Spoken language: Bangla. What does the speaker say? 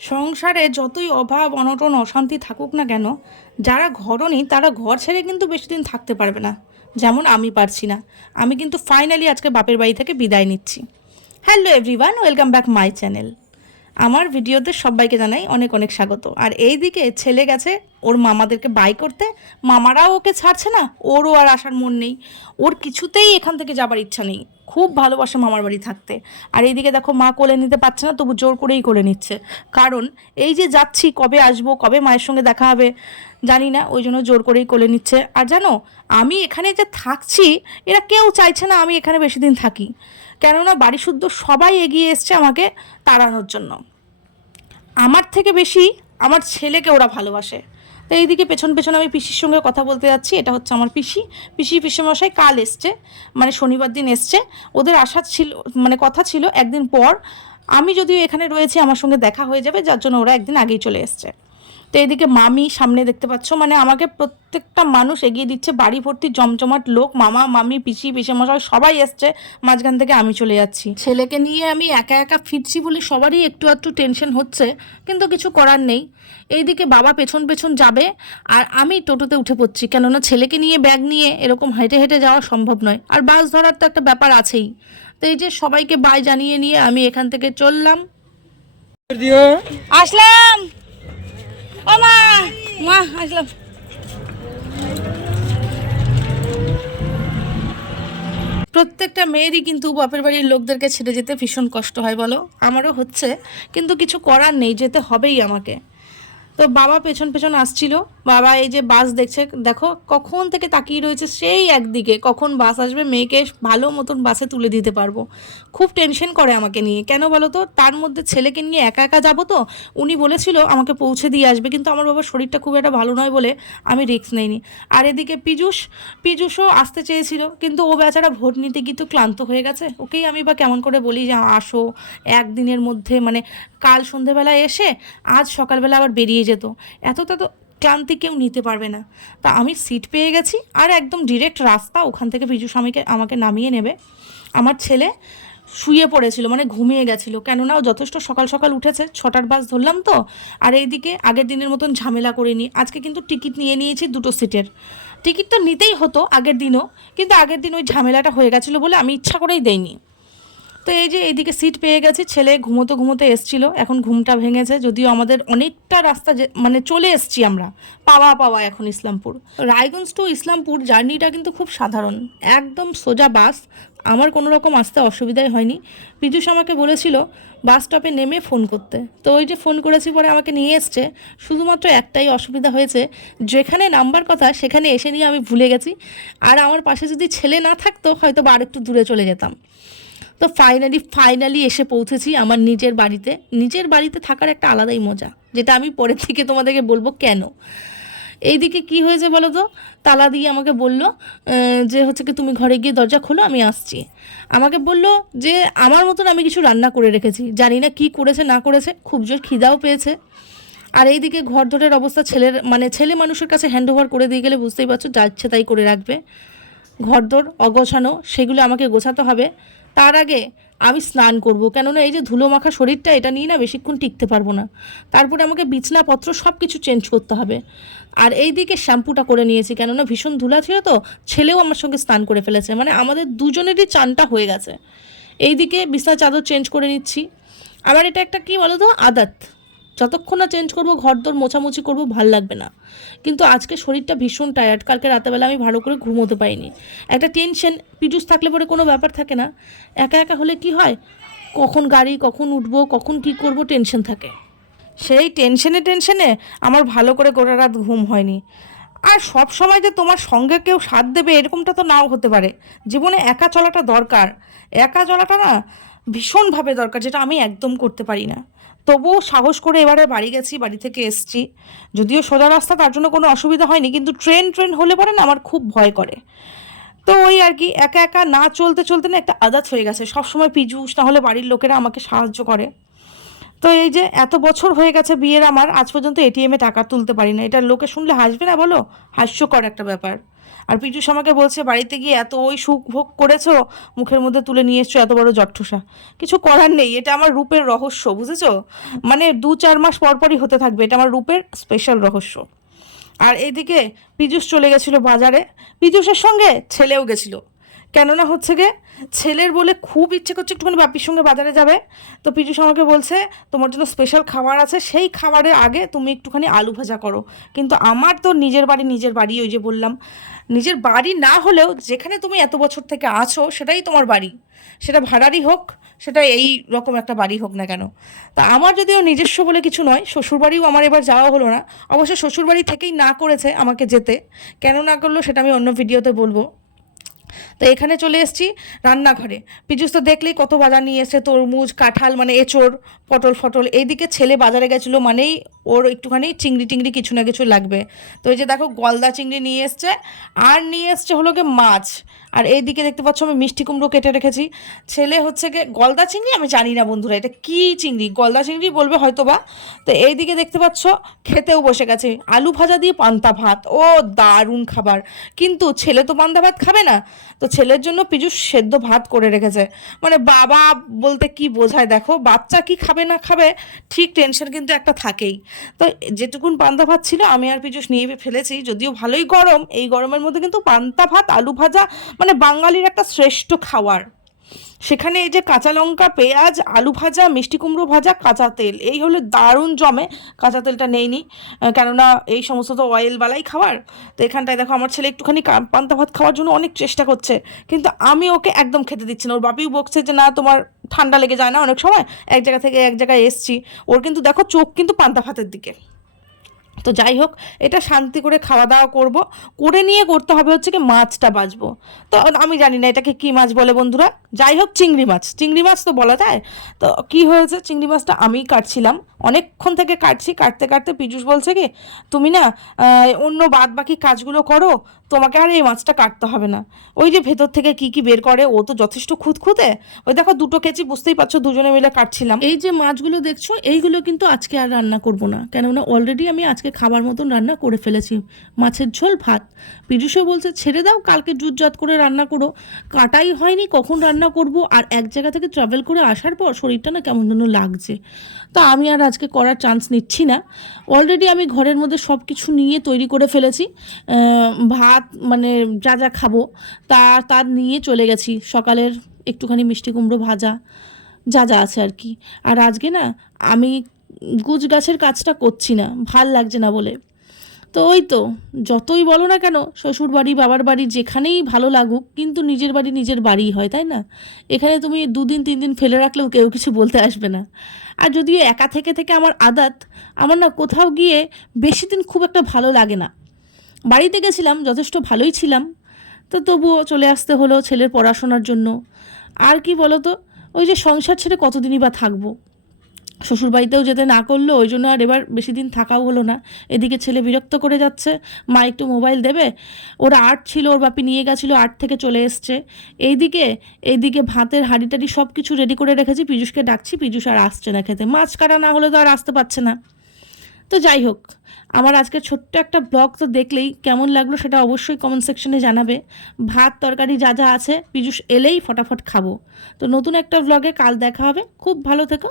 সংসারে যতই অভাব অনটন অশান্তি থাকুক না কেন, যারা ঘরণী তারা ঘর ছেড়ে কিন্তু বেশি দিন থাকতে পারবে না। যেমন আমি পারছি না। আমি কিন্তু ফাইনালি আজকে বাপের বাড়ি থেকে বিদায় নিচ্ছি। Hello everyone, welcome back my channel. আমার ভিডিওতে সবাইকে জানাই অনেক অনেক স্বাগত। আর এই দিকে ছেলে গেছে ওর মামাদেরকে বাই করতে, মামারাও ওকে ছাড়ছে না, ওরও আর আসার মন নেই। ওর কিছুতেই এখান থেকে যাবার ইচ্ছা নেই, খুব ভালোবাসে মামার বাড়ি থাকতে। আর এইদিকে দেখো মা কোলে নিতে পারছে না, তবু জোর করেই কোলে নিচ্ছে। কারণ এই যে যাচ্ছি, কবে আসবো, কবে মায়ের সঙ্গে দেখা হবে জানি না, ওই জন্য জোর করেই কোলে নিচ্ছে। আর জানো, আমি এখানে যে থাকছি, এরা কেউ চাইছে না আমি এখানে বেশি দিন থাকি, কেননা বাড়ি শুদ্ধ সবাই এগিয়ে এসছে আমাকে তাড়ানোর জন্য। আমার থেকে বেশি আমার ছেলেকে ওরা ভালোবাসে। তো এইদিকে পেছন পেছন আমি পিসির সঙ্গে কথা বলতে যাচ্ছি। এটা হচ্ছে আমার পিসিমশাই কাল এসছে, মানে শনিবার দিন এসছে। ওদের আশা ছিল, মানে কথা ছিল একদিন পর আমি যদিও এখানে রয়েছি আমার সঙ্গে দেখা হয়ে যাবে, যার জন্য ওরা একদিন আগেই চলে এসছে। তো এইদিকে মামি সামনে দেখতে পাচ্ছ, মানে আমাকে প্রত্যেকটা মানুষ এগিয়ে দিচ্ছে, বাড়ি ভর্তি জমজমাট লোক, মামা মামি পিসেমশাই সবাই এসছে। মাঝখান থেকে আমি চলে যাচ্ছি, ছেলেকে নিয়ে আমি একা একা ফিরছি বলে সবারই একটু একটু টেনশন হচ্ছে, কিন্তু কিছু করার নেই। এইদিকে বাবা পেছন পেছন যাবে আর আমি টোটোতে উঠে পড়ছি, কেননা ছেলেকে নিয়ে ব্যাগ নিয়ে এরকম হেঁটে হেঁটে যাওয়া সম্ভব নয়, আর বাস ধরার তো একটা ব্যাপার আছেই। তো এই যে সবাইকে বাই জানিয়ে নিয়ে আমি এখান থেকে চললাম, আসলাম। ও মা, মা আসলাম। প্রত্যেকটা মেয়েরই কিন্তু বাপের বাড়ির লোকদেরকে ছেড়ে যেতে ভীষণ কষ্ট হয়, বলো? আমারও হচ্ছে, কিন্তু কিছু করার নেই, যেতে হবেই আমাকে। তো বাবা পেছন পেছন আসছিল। বাবা এই যে বাস দেখছে, দেখো কখন থেকে তাকিয়ে রয়েছে সেই একদিকে, কখন বাস আসবে, মেয়েকে ভালো মতন বাসে তুলে দিতে পারবো। খুব টেনশন করে আমাকে নিয়ে, কেন বলো তো? তার মধ্যে ছেলেকে নিয়ে একা একা যাবো তো। উনি বলেছিল আমাকে পৌঁছে দিয়ে আসবে, কিন্তু আমার বাবার শরীরটা খুব একটা ভালো নয় বলে আমি রিস্ক নেইনি। আর এদিকে পিজুসও আসতে চেয়েছিল, কিন্তু ও বেচারা ভোট নিতে গিয়ে তো ক্লান্ত হয়ে গেছে। ওকেই আমি বা কেমন করে বলি যে আসো একদিনের মধ্যে, মানে কাল সন্ধেবেলায় এসে আজ সকালবেলা আবার বেরিয়ে যেত। এতটা তো ক্লান্তি কেউ নিতে পারবে না। তা আমি সিট পেয়ে গেছি, আর একদম ডিরেক্ট রাস্তা, ওখান থেকে পিজু স্বামীকে আমাকে নামিয়ে নেবে। আমার ছেলে শুয়ে পড়েছিল, মানে ঘুমিয়ে গেছিলো, কেননা ও যথেষ্ট সকাল সকাল উঠেছে, 6টার বাস ধরলাম তো। আর এইদিকে আগের দিনের মতন ঝামেলা করে নিই, আজকে কিন্তু টিকিট নিয়ে নিয়েছি 2টো সিটের। টিকিট তো নিতেই হতো আগের দিনও, কিন্তু আগের দিন ওই ঝামেলাটা হয়ে গেছিলো বলে আমি ইচ্ছা করেই দেইনি। তো এই যে এইদিকে সিট পেয়ে গেছে, ছেলে ঘুমোতে ঘুমোতে এসছিল, এখন ঘুমটা ভেঙেছে। যদিও আমাদের অনেকটা রাস্তা মানে চলে এসছি আমরা, পাওয়া এখন ইসলামপুর। রায়গঞ্জ টু ইসলামপুর জার্নিটা কিন্তু খুব সাধারণ, একদম সোজা বাস। আমার কোনো রকম আসতে অসুবিধাই হয়নি। পীযূষ আমাকে বলেছিল বাস স্টপে নেমে ফোন করতে, তো ওই যে ফোন করেছি, পরে আমাকে নিয়ে এসছে। শুধুমাত্র একটাই অসুবিধা হয়েছে, যেখানে নাম্বার কথা সেখানে এসে নিয়ে আমি ভুলে গেছি। আর আমার পাশে যদি ছেলে না থাকতো হয়তো বা আরেকটু দূরে চলে যেতাম। তো ফাইনালি এসে পৌঁছেছি আমার নিজের বাড়িতে থাকার একটা আলাদাই মজা, যেটা আমি পরের থেকে তোমাদেরকে বলবো কেন। এইদিকে কি হয়েছে বলো তো? তালা দিয়ে আমাকে বলল যে হচ্ছে কি তুমি ঘরে গিয়ে দরজা খোলো, আমি আসছি। আমাকে বলল যে আমার মতন আমি কিছু রান্না করে রেখেছি, জানি না কি করেছে না করেছে, খুব জোর খিদাও পেয়েছে। আর এইদিকে ঘরদোরের অবস্থা, ছেলে মানুষের কাছে হ্যান্ড ওভার করে দিয়ে গেলে বুঝতেই পারছো যা ইচ্ছে তাই করে রাখবে। ঘরদোর অগোছানো, সেগুলো আমাকে গোছাতে হবে। তার আগে আমি স্নান করব, কেননা এই যে ধুলো মাখা শরীরটা, এটা নিয়ে না বেশিক্ষণ টিকতে পারবো না। তারপরে আমাকে বিছনাপত্র সব কিছু চেঞ্জ করতে হবে। আর এই দিকে শ্যাম্পুটা করে নিয়েছি, কেননা ভীষণ ধুলা ছিল তো। ছেলেও আমার সঙ্গে স্নান করে ফেলেছে, মানে আমাদের দুজনেরই চানটা হয়ে গেছে। এইদিকে বিছনা চাদর চেঞ্জ করে নিচ্ছি। আমার এটা একটা কি বলো তো আদত, যতক্ষণ না চেঞ্জ করবো ঘরদোর মোছামুছি করবো ভাল লাগবে না। কিন্তু আজকে শরীরটা ভীষণ টায়ার্ড, কালকে রাতেবেলা আমি ভালো করে ঘুমোতে পাইনি। একটা টেনশন, পিটুস থাকলে পরে কোনো ব্যাপার থাকে না, একা একা হলে কি হয়, কখন গাড়ি, কখন উঠবো, কখন কি করব, টেনশন থাকে। সেই টেনশনে আমার ভালো করে গোটা রাত ঘুম হয়নি। আর সব সময় যে তোমার সঙ্গে কেউ সাথ দেবে এরকমটা তো নাও হতে পারে। জীবনে একা চলাটা দরকার, একা চলাটা না ভীষণভাবে দরকার, যেটা আমি একদম করতে পারি না। তবুও সাহস করে এবারে বাড়ি গেছি, বাড়ি থেকে এসছি। যদিও সোজা রাস্তা, তার জন্য কোনো অসুবিধা হয়নি, কিন্তু ট্রেন হলে পরে না আমার খুব ভয় করে। তো ওই আর কি, একা একা না চলতে চলতে না একটা আদাত হয়ে গেছে, সবসময় পিজুস না হলে বাড়ির লোকেরা আমাকে সাহায্য করে। তো এই যে এত বছর হয়ে গেছে বিয়ের, আমার আজ পর্যন্ত এটিএমে টাকা তুলতে পারি না। এটা লোকে শুনলে হাসবে না বলো? হাস্যকর একটা ব্যাপার। আর পীযূষ আমাকে বলছে বাড়িতে গিয়ে এত ওই সুখ ভোগ করেছো, মুখের মধ্যে তুলে নিয়ে এসছো এত বড় জট্ঠসা। কিছু করার নেই, এটা আমার রূপের রহস্য, বুঝেছো? মানে 2-4 মাস পরপরই হতে থাকবে, এটা আমার রূপের স্পেশাল রহস্য। আর এইদিকে পীযূষ চলে গেছিলো বাজারে, পীযূষের সঙ্গে ছেলেও গেছিলো। কেননা হচ্ছে গে ছেলের বলে খুব ইচ্ছে করছে একটুখানি বাপির সঙ্গে বাজারে যাবে। তো পীযূষ আমাকে বলছে তোমার জন্য স্পেশাল খাবার আছে, সেই খাবারের আগে তুমি একটুখানি আলু ভাজা করো। কিন্তু আমার তো নিজের বাড়ি, ওই যে বললাম, নিজের বাড়ি না হলেও যেখানে তুমি এত বছর থেকে আছো সেটাই তোমার বাড়ি, সেটা ভাড়ারই হোক, সেটা এই রকম একটা বাড়ি হোক না কেন। তা আমার যদিও নিজস্ব বলে কিছু নয়, শ্বশুরবাড়িও আমার এবার যাওয়া হলো না। অবশ্য শ্বশুরবাড়ি থেকেই না করেছে আমাকে যেতে, কেন না করলো সেটা আমি অন্য ভিডিওতে বলবো। তো এখানে চলে এসেছি রান্নাঘরে। পীযূষ তো দেখলেই কত বাজার নিয়ে এসেছে, তরমুজ, কাঁঠাল, মানে এঁচোড়, পটল ফটল। এইদিকে ছেলে বাজারে গেছিলো মানেই ওর একটুখানি চিংড়ি টিংড়ি কিছু না কিছু লাগবে। তো এই যে দেখো গলদা চিংড়ি নিয়ে এসছে, আর নিয়ে এসছে হলো গিয়ে মাছ। আর এইদিকে দেখতে পাচ্ছ আমি মিষ্টি কুমড়ো কেটে রেখেছি। ছেলে হচ্ছে গিয়ে গলদা চিংড়ি, আমি জানি না বন্ধুরা এটা কী চিংড়ি, গলদা চিংড়ি বলবে হয়তো বা। তো এইদিকে দেখতে পাচ্ছ খেতেও বসে গেছে আলু ভাজা দিয়ে পান্তা ভাত, ও দারুণ খাবার। কিন্তু ছেলে তো পান্তা ভাত খাবে না, তো ছেলের জন্য পীযূষ সেদ্ধ ভাত করে রেখেছে। মানে বাবা বলতে কি বোঝায় দেখো, বাচ্চা কি খাবে না খাবে ঠিক টেনশন কিন্তু একটা থাকেই। তো যেটুকুন পান্তা ভাত ছিল আমি আর পীযূষ নিয়ে ফেলেছি, যদিও ভালোই গরম, এই গরমের মধ্যে কিন্তু পান্তা ভাত আলু ভাজা মানে বাঙালির একটা শ্রেষ্ঠ খাবার। সেখানে এই যে কাঁচা লঙ্কা, পেঁয়াজ, আলু ভাজা, মিষ্টি কুমড়ো ভাজা, কাঁচা তেল, এই হলে দারুণ জমে। কাঁচা তেলটা নেইনি, কেননা এই সমস্ত তো অয়েলওয়ালাই খাবার। তো এখানটায় দেখো আমার ছেলে একটুখানি পান্তা ভাত খাওয়ার জন্য অনেক চেষ্টা করছে, কিন্তু আমি ওকে একদম খেতে দিচ্ছি না। ওর বাপিও বকছে যে না তোমার ঠান্ডা লেগে যায় না অনেক সময়, এক জায়গা থেকে এক জায়গায় এসছি। ওর কিন্তু দেখো চোখ কিন্তু পান্তা ভাতের দিকে। তো যাই হোক, এটা শান্তি করে খাওয়া দাওয়া করব, করে নিয়ে করতে হবে হচ্ছে কি মাছটা বাছবো। তো আমি জানি না এটাকে কী মাছ বলে বন্ধুরা, যাই হোক চিংড়ি মাছ, চিংড়ি মাছ তো বলা যায়। তো কি হয়েছে, চিংড়ি মাছটা আমিই কাটছিলাম, অনেকক্ষণ থেকে কাটছি, কাটতে কাটতে পীযূষ বলছে কি তুমি না অন্য বাদ বাকি কাজগুলো করো, তোমাকে আর এই মাছটা কাটতে হবে না। ওই যে ভেতর থেকে কি কি বের করে, ও তো যথেষ্ট খুঁতখুঁতে। ওই দেখো দুটো কেচি, বুঝতেই পারছো দুজনে মিলে কাটছিলাম। এই যে মাছগুলো দেখছো এইগুলো কিন্তু আজকে আর রান্না করব না, কেননা অলরেডি আমি আজকে খাবার মতন রান্না করে ফেলেছি, মাছের ঝোল ভাত। পীযূষও বলছে ছেড়ে দাও, কালকে জুতজাত করে রান্না করো। কাটাই হয়নি কখন রান্না করব, আর এক জায়গা থেকে ট্রাভেল করে আসার পর শরীরটা না কেমন যেন লাগছে। তো আমি আর আজকে করার চান্স নিচ্ছি না। অলরেডি আমি ঘরের মধ্যে সব কিছু নিয়ে তৈরি করে ফেলেছি, ভাত মানে যা যা খাবো তার নিয়ে চলে গেছি। সকালের একটুখানি মিষ্টি কুমড়ো ভাজা যা যা আছে আর কি। আর আজকে না আমি গুছ গাছের কাজটা করছি না, ভাল লাগছে না বলে। তো ওই তো, যতই বলো না কেন শ্বশুর বাড়ি বাবার বাড়ি যেখানেই ভালো লাগুক, কিন্তু নিজের বাড়ি নিজের বাড়িই হয়, তাই না? এখানে তুমি 2 দিন 3 দিন ফেলে রাখলেও কেউ কিছু বলতে আসবে না। আর যদিও একা থেকে থেকে আমার আদাত, আমার না কোথাও গিয়ে বেশি দিন খুব একটা ভালো লাগে না। বাড়িতে গেছিলাম যথেষ্ট ভালোই ছিলাম, তো তবুও চলে আসতে হলো ছেলের পড়াশোনার জন্য। আর কি বলো তো, ওই যে সংসার ছেড়ে কতদিনই বা থাকবো, শ্বশুরবাড়িতেও যেতে না করলো, ওই জন্য আর এবার বেশি দিন থাকাও হলো না। এদিকে ছেলে বিরক্ত করে যাচ্ছে, মা একটু মোবাইল দেবে। ওর আর্ট ছিল, ওর বাপি নিয়ে গেছিলো, আর্ট থেকে চলে এসছে। এইদিকে ভাতের হাঁড়ি টাড়ি সব কিছু রেডি করে রেখেছি, পীযূষকে ডাকছি, পীযূষ আর আসছে না খেতে, মাছ কাটা না হলে তো আর আসতে পারছে না। তো যাই হোক, আমার আজকে ছোট্ট একটা ব্লগ তো দেখলেই, কেমন লাগলো সেটা অবশ্যই কমেন্ট সেকশনে জানাবে। ভাত তরকারি যা যা আছে পীযূষ এলেই ফটাফট খাবো। তো নতুন একটা ব্লগে কাল দেখা হবে, খুব ভালো থেকো।